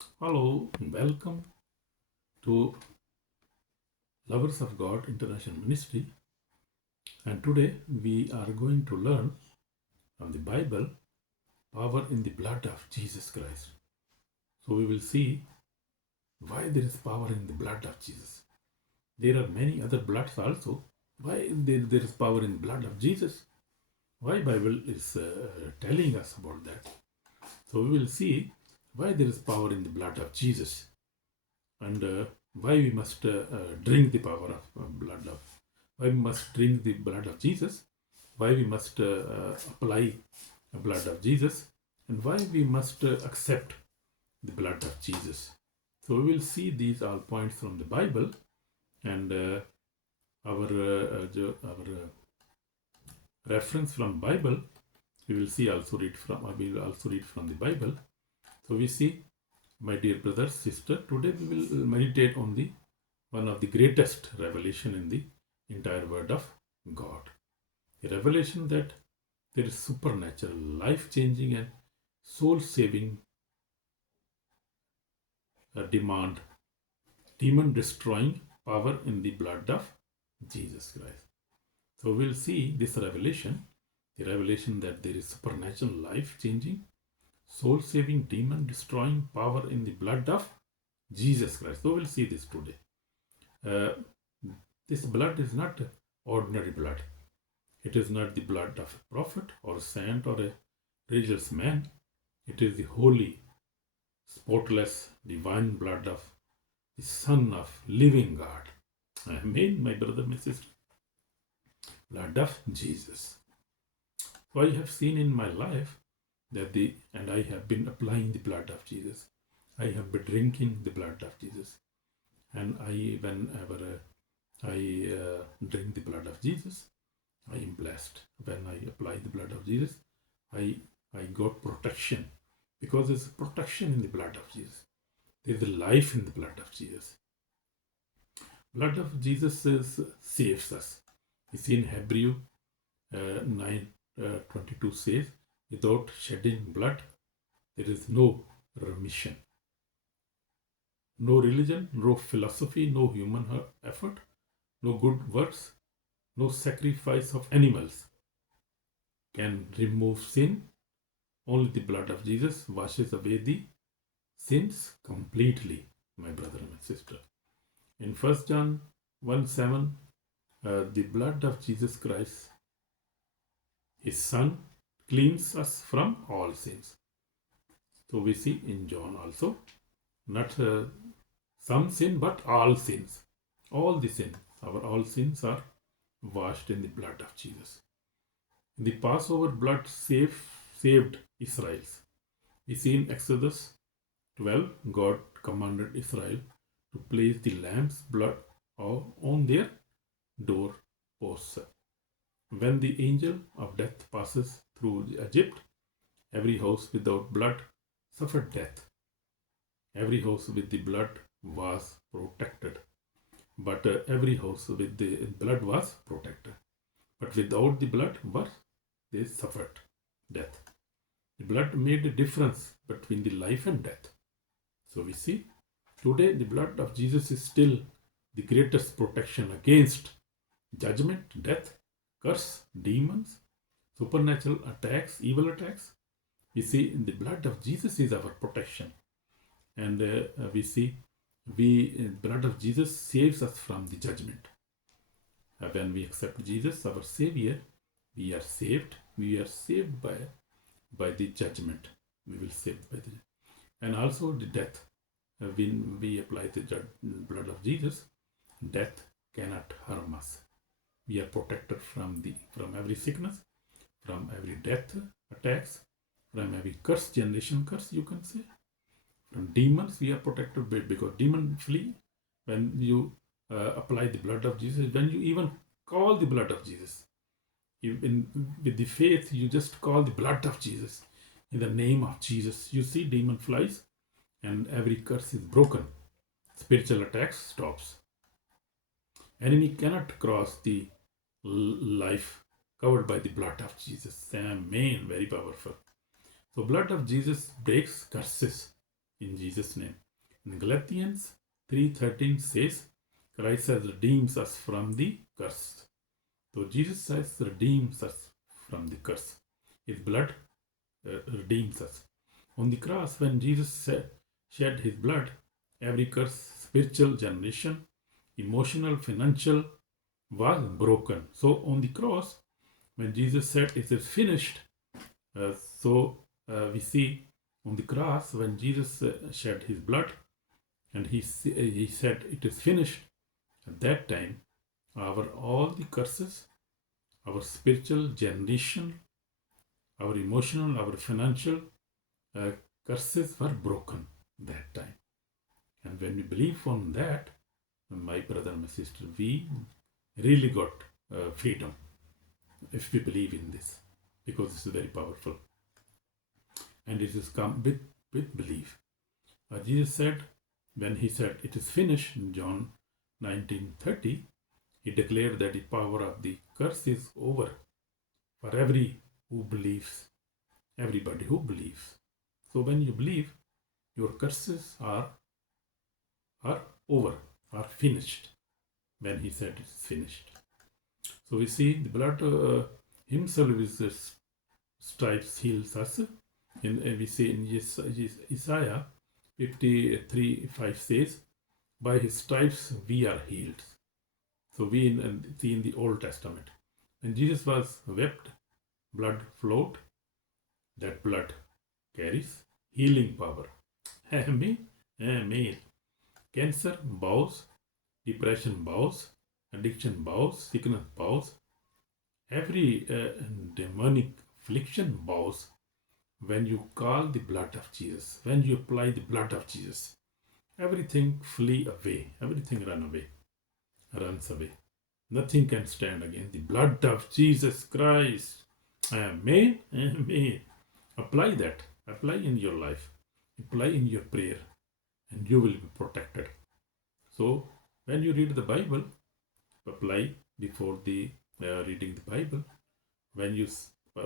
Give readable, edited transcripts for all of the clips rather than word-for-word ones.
Hello, welcome to Lovers of God International Ministry. And today we are going to learn from the Bible power in the blood of Jesus Christ. So we will see why there is power in the blood of Jesus. There are many other bloods also. Why there is power in the blood of Jesus? Why Bible is telling us about that? So we will see why there is power in the blood of Jesus and why we must drink the power of blood of why we must drink the blood of Jesus, why we must apply the blood of Jesus, and why we must accept the blood of Jesus. So we will see these all points from the Bible, and our reference from Bible. We will see also read from. We will also read from the Bible. So we see, my dear brothers, sister. Today we will meditate on the one of the greatest revelation in the entire Word of God. A revelation that there is supernatural, life-changing, and soul-saving demand, demon-destroying power in the blood of Jesus Christ. So we'll see this revelation, the revelation that there is supernatural, life-changing, soul-saving, demon-destroying power in the blood of Jesus Christ. So we'll see this today. This blood is not ordinary blood. It is not the blood of a prophet or a saint or a religious man. It is the holy, spotless, divine blood of the Son of living God. Amen, my brother, my sister. Blood of Jesus. So I have seen in my life that and I have been applying the blood of Jesus. I have been drinking the blood of Jesus. And whenever I drink the blood of Jesus, I am blessed. When I apply the blood of Jesus, I got protection, because there's protection in the blood of Jesus. There's life in the blood of Jesus. Blood of Jesus saves us. You see in Hebrew 9:22 says, without shedding blood, there is no remission. No religion, no philosophy, no human effort, no good works, no sacrifice of animals can remove sin. Only the blood of Jesus washes away the sins completely, my brother and my sister. In 1 John 1:7, the blood of Jesus Christ, His Son, cleans us from all sins. So we see in John also, not some sin, but all sins. All the sins, all sins are washed in the blood of Jesus. The Passover blood saved Israel's. We see in Exodus 12, God commanded Israel to place the lamb's blood on their door posts. When the angel of death passes through Egypt, every house without blood suffered death. Every house with the blood was protected. But every house with the blood was protected. But without the blood, they suffered death. The blood made a difference between the life and death. So we see today the blood of Jesus is still the greatest protection against judgment, death, curse, demons, supernatural attacks, evil attacks. We see the blood of Jesus is our protection. And we see blood of Jesus saves us from the judgment. When we accept Jesus, our Savior, we are saved. We are saved by the judgment. We will saved by the, and also the death. When we apply the blood of Jesus, death cannot harm us. We are protected from every sickness, from every death attacks, from every curse, generation curse, you can say. From demons, we are protected because demons flee when you apply the blood of Jesus. When you even call the blood of Jesus, with the faith, you just call the blood of Jesus in the name of Jesus. You see, demon flies, and every curse is broken. Spiritual attacks stops. Enemy cannot cross the life covered by the blood of Jesus. Amen. Very powerful. So blood of Jesus breaks curses in Jesus' name. In Galatians 3:13 says, Christ has redeemed us from the curse. So Jesus has redeemed us from the curse. His blood redeems us. On the cross, when Jesus shed his blood, every curse, spiritual, generation, emotional, financial, was broken. So on the cross, when Jesus said, "It is finished," we see on the cross when Jesus shed his blood and he said, "It is finished." At that time, all the curses, our spiritual, generation, our emotional, our financial uh, curses were broken that time. And when we believe on that, my brother and my sister, we really got freedom if we believe in this, because this is very powerful and it has come with belief. Jesus said, when he said it is finished in John 19:30, he declared that the power of the curse is over for everybody who believes. So when you believe, your curses are over, are finished. When he said it's finished. So we see the blood himself is stripes heals us. We see in Isaiah 53:5 says, by his stripes we are healed. So we see in the Old Testament. When Jesus was wept, blood flowed. That blood carries healing power. Amen. Amen. Cancer bows, depression bows, addiction bows, sickness bows. Every demonic affliction bows when you call the blood of Jesus, when you apply the blood of Jesus. Everything flee away, everything runs away. Nothing can stand against the blood of Jesus Christ. Amen. Amen. Apply that. Apply in your life. Apply in your prayer, and you will be protected. So, when you read the Bible, apply before the reading the Bible. When you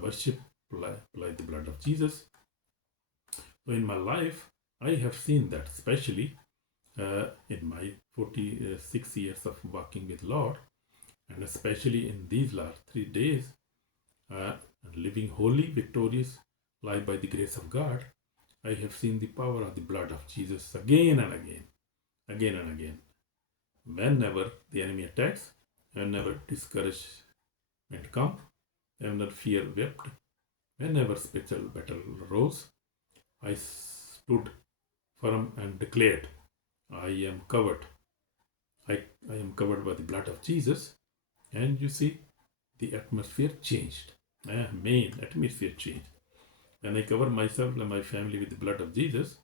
worship, apply the blood of Jesus. So, in my life, I have seen that, especially in my 46 years of walking with Lord, and especially in these last 3 days, living holy, victorious life by the grace of God, I have seen the power of the blood of Jesus again and again, again and again. Whenever the enemy attacks, whenever discouragement comes, whenever fear wept, whenever spiritual battle arose, I stood firm and declared, I am covered. I am covered by the blood of Jesus. And you see, the atmosphere changed. Amen. Atmosphere changed. When I cover myself and my family with the blood of Jesus,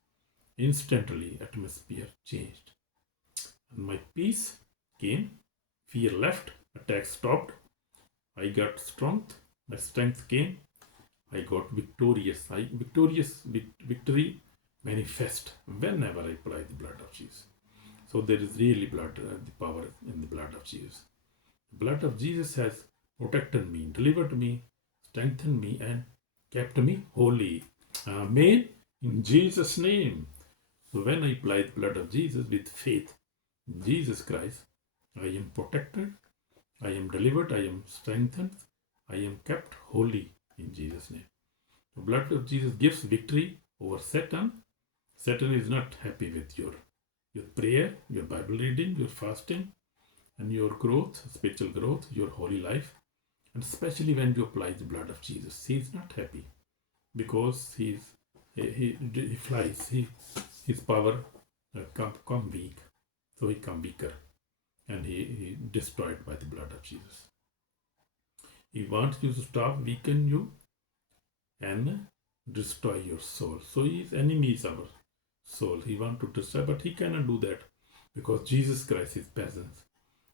instantly atmosphere changed. And my peace came, fear left, attack stopped. I got strength, my strength came. I got victorious. Victory manifest whenever I apply the blood of Jesus. So there is really blood, the power in the blood of Jesus. The blood of Jesus has protected me, delivered me, strengthened me, and kept me holy. Amen. In Jesus' name. So when I apply the blood of Jesus with faith in Jesus Christ, I am protected, I am delivered, I am strengthened, I am kept holy in Jesus' name. The blood of Jesus gives victory over Satan. Satan is not happy with your prayer, your Bible reading, your fasting, and your growth, spiritual growth, your holy life. And especially when you apply the blood of Jesus, he is not happy because he flies. His power come weak, so he come weaker, and he destroyed by the blood of Jesus. He wants you to stop, weaken you, and destroy your soul. So his enemy is our soul. He wants to destroy, but he cannot do that because Jesus Christ is present.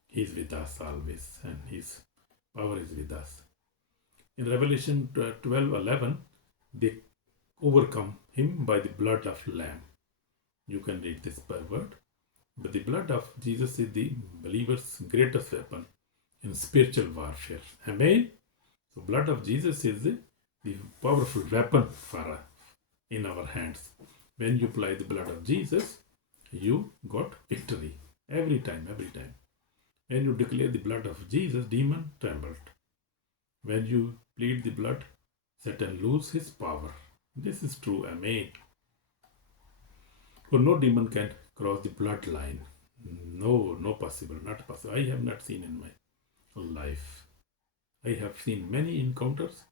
He is with us always, and his power is with us. In Revelation 12:11, they overcome him by the blood of Lamb. You can read this per word. But the blood of Jesus is the believer's greatest weapon in spiritual warfare. Amen. So blood of Jesus is the powerful weapon in our hands. When you apply the blood of Jesus, you got victory. Every time. When you declare the blood of Jesus, demon trembled. When you plead the blood, Satan lose his power. This is true. Amen. For no demon can cross the bloodline. No possible. Not possible. I have not seen in my life. I have seen many encounters,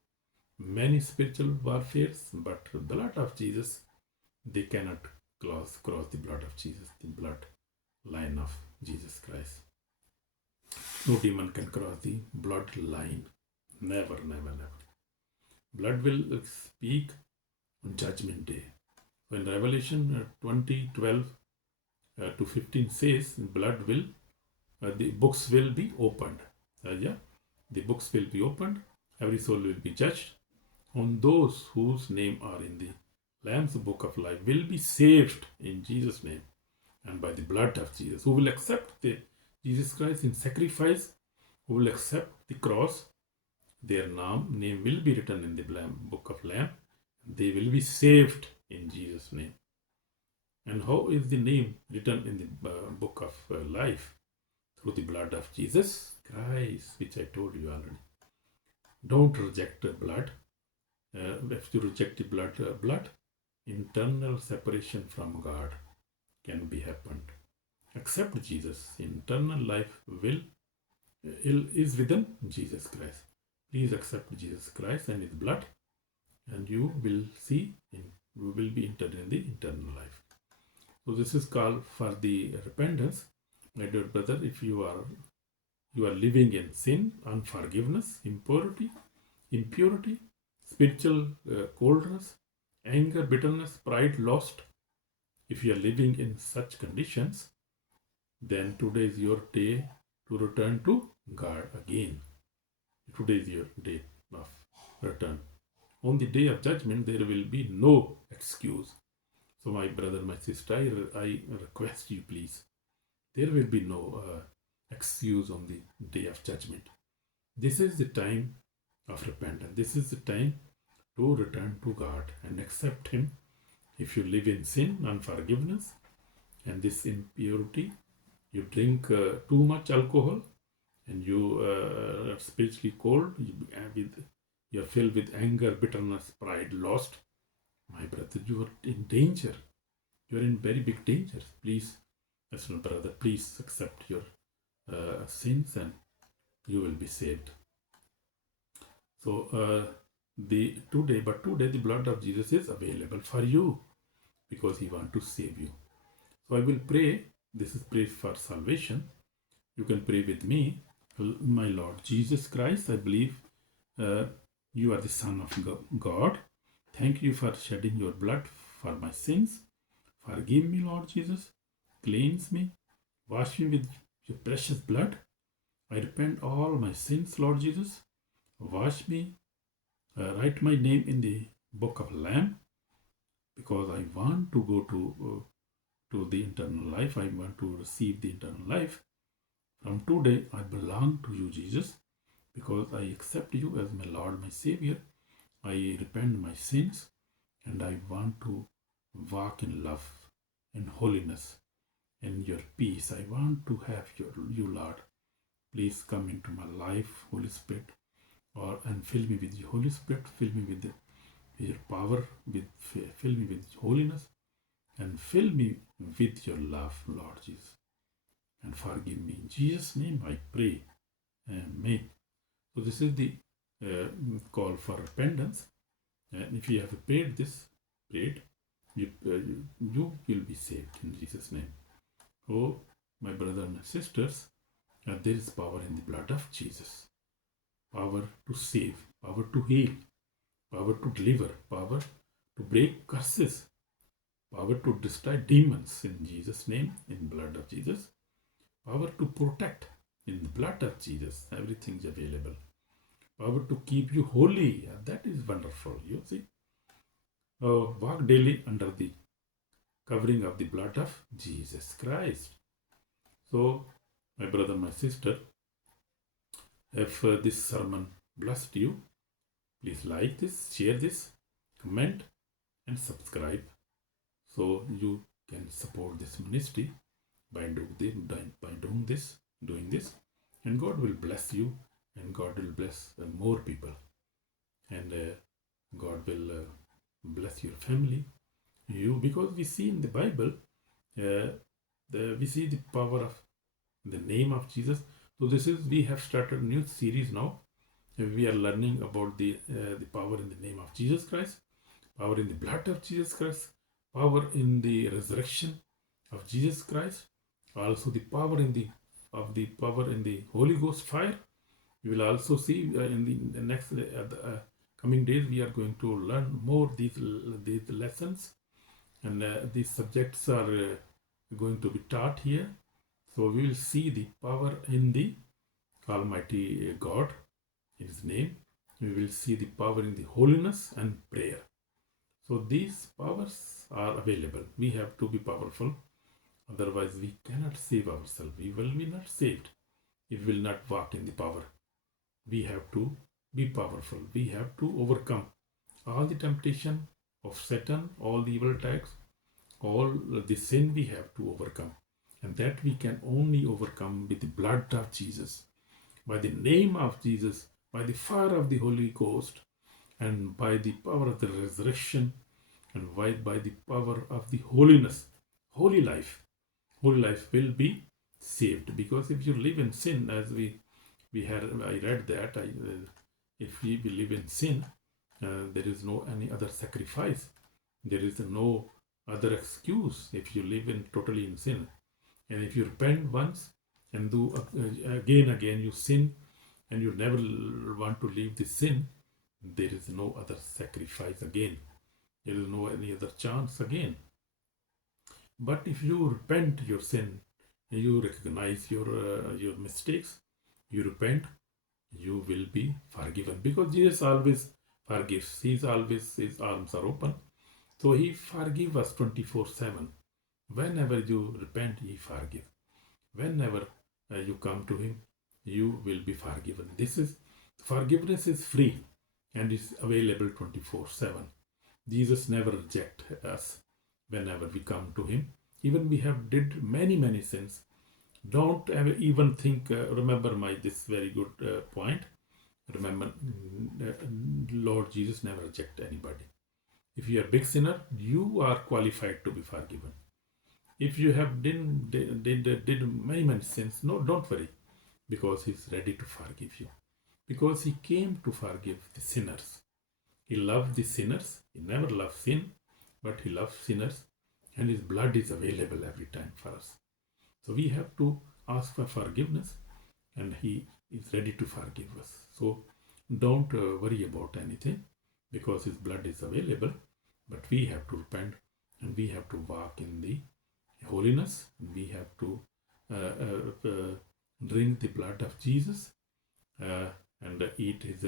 many spiritual warfares, but the blood of Jesus, they cannot cross the blood of Jesus, the blood line of Jesus Christ. No demon can cross the blood line. Never. Blood will speak on judgment day. When Revelation 20:12 to 15 says, blood will, the books will be opened. The books will be opened. Every soul will be judged. On those whose name are in the Lamb's book of life will be saved in Jesus' name and by the blood of Jesus. Who will accept the Jesus Christ in sacrifice, who will accept the cross, their name will be written in the book of Lamb. They will be saved in Jesus' name. And how is the name written in the book of life? Through the blood of Jesus Christ, which I told you already. Don't reject blood. If you reject the blood, internal separation from God can be happened. Accept Jesus. Internal life is within Jesus Christ. Please accept Jesus Christ and His blood, and you will see, you will be entered in the eternal life. So this is called for the repentance. My dear brother, if you are living in sin, unforgiveness, impurity, spiritual coldness, anger, bitterness, pride, lust, if you are living in such conditions, then today is your day to return to God again. Today is your day of return. On the day of judgment, there will be no excuse. So my brother, my sister, I request you, please, there will be no excuse on the day of judgment. This is the time of repentance. This is the time to return to God and accept Him. If you live in sin, unforgiveness, and this impurity, you drink too much alcohol, and you are spiritually cold, you are filled with anger, bitterness, pride, lust, my brother, you are in danger. You are in very big danger. Please, my brother, please accept your sins and you will be saved. So today the blood of Jesus is available for you because He wants to save you. So I will pray. This is prayer for salvation. You can pray with me. My Lord Jesus Christ, I believe you are the Son of God. Thank you for shedding your blood for my sins. Forgive me, Lord Jesus. Cleanse me. Wash me with your precious blood. I repent all my sins, Lord Jesus. Wash me. Write my name in the book of Lamb, because I want to go to the eternal life. I want to receive the eternal life. From today, I belong to you, Jesus, because I accept you as my Lord, my Savior. I repent my sins, and I want to walk in love and holiness and your peace. I want to have you, Lord. Please come into my life, Holy Spirit, and fill me with the Holy Spirit. Fill me with your power. Fill me with holiness, and fill me with your love, Lord Jesus. And forgive me. In Jesus' name I pray. Amen. So this is the call for repentance. And if you have prayed, you will be saved in Jesus' name. Oh, my brothers and sisters, there is power in the blood of Jesus. Power to save, power to heal, power to deliver, power to break curses, power to destroy demons in Jesus' name, in the blood of Jesus. Power to protect in the blood of Jesus. Everything is available. Power to keep you holy. That is wonderful. You see. Walk daily under the covering of the blood of Jesus Christ. So, my brother, my sister, if this sermon blessed you, please like this, share this, comment, and subscribe, So you can support this ministry by doing this, and God will bless you, and God will bless more people, and God will bless your family. Because we see in the Bible, uh, we see the power of the name of Jesus. So we have started a new series now. We are learning about the power in the name of Jesus Christ, power in the blood of Jesus Christ, power in the resurrection of Jesus Christ, also the power in the Holy Ghost fire. You will also see in the next coming days we are going to learn more these lessons, and these subjects are going to be taught here. So we will see the power in the Almighty God, in His name. We will see the power in the holiness and prayer. So these powers are available. We have to be powerful. Otherwise, we cannot save ourselves. We will be not saved if we will not walk in the power. We have to be powerful. We have to overcome all the temptation of Satan, all the evil attacks, all the sin we have to overcome. And that we can only overcome with the blood of Jesus, by the name of Jesus, by the fire of the Holy Ghost, and by the power of the resurrection, and by the power of the holiness, holy life. Holy life will be saved. Because if you live in sin, as I read that, if we live in sin, there is no any other sacrifice. There is no other excuse if you live in totally in sin. And if you repent once and do again you sin, and you never want to leave the sin, there is no other sacrifice again. There is no any other chance again. But if you repent your sin, you recognize your mistakes, you repent, you will be forgiven. Because Jesus always forgives. His arms are open. So He forgives us 24/7. Whenever you repent, He forgives. Whenever you come to Him, you will be forgiven. Forgiveness is free and is available 24/7. Jesus never rejects us whenever we come to Him. Even we have did many sins. Don't ever even think, remember this very good point. Remember, Lord Jesus never reject anybody. If you are a big sinner, you are qualified to be forgiven. If you have did many sins, no, don't worry, because He's ready to forgive you. Because He came to forgive the sinners. He loved the sinners. He never loved sin, but He loves sinners, and His blood is available every time for us. So we have to ask for forgiveness, and He is ready to forgive us. So don't worry about anything, because His blood is available, but we have to repent, and we have to walk in the holiness. We have to drink the blood of Jesus and eat His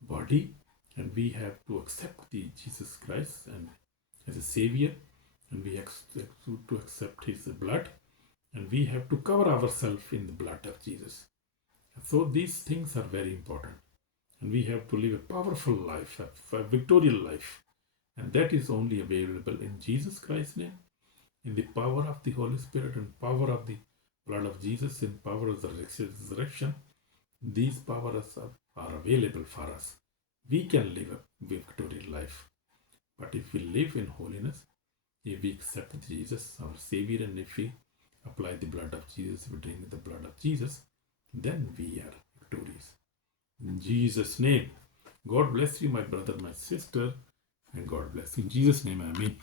body, and we have to accept the Jesus Christ and as a Savior, and we have to accept His blood, and we have to cover ourselves in the blood of Jesus. So these things are very important, and we have to live a powerful life, a victorious life, and that is only available in Jesus Christ's name, in the power of the Holy Spirit, and power of the blood of Jesus, in power of the resurrection. These powers are available for us. We can live a victorious life. But if we live in holiness, if we accept Jesus, our Savior, and if we apply the blood of Jesus, we drink the blood of Jesus, then we are victorious. In Jesus' name, God bless you, my brother, my sister, and God bless you. In Jesus' name, Amen.